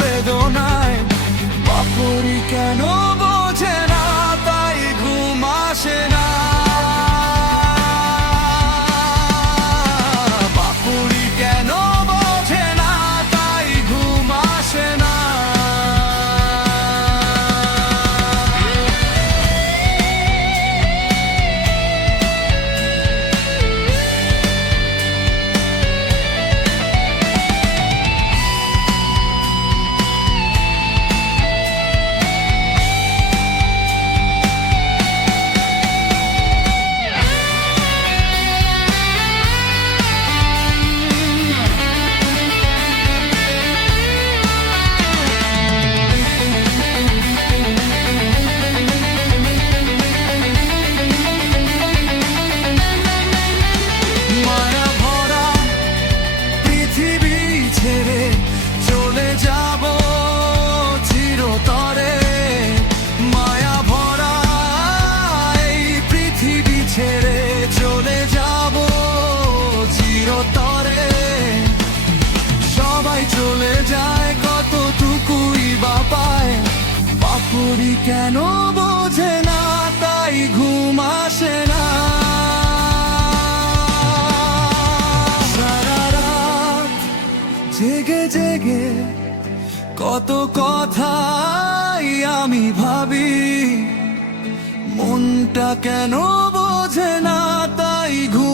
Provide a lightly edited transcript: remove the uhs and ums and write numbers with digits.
বেদনায়। বাপুরি কেন বোঝে না, তাই ঘুম আসে না। বাপুরি কেন বোঝে না, তাই ঘুম আসে না। মায়া ভরা পৃথিবী ছেড়ে চলে যাব চিরতরে। মায়া ভরা এই পৃথিবী ছেড়ে চলে যাব চিরতরে। সবাই চলে যায়, কতটুকুই বা পায়। বাপুরি কেন বোঝে না, তাই ঘুম আসে না। সারা রাত জেগে জেগে কত কথাই আমি ভাবি। মনটা কেন বোঝে না, তাই ঘুম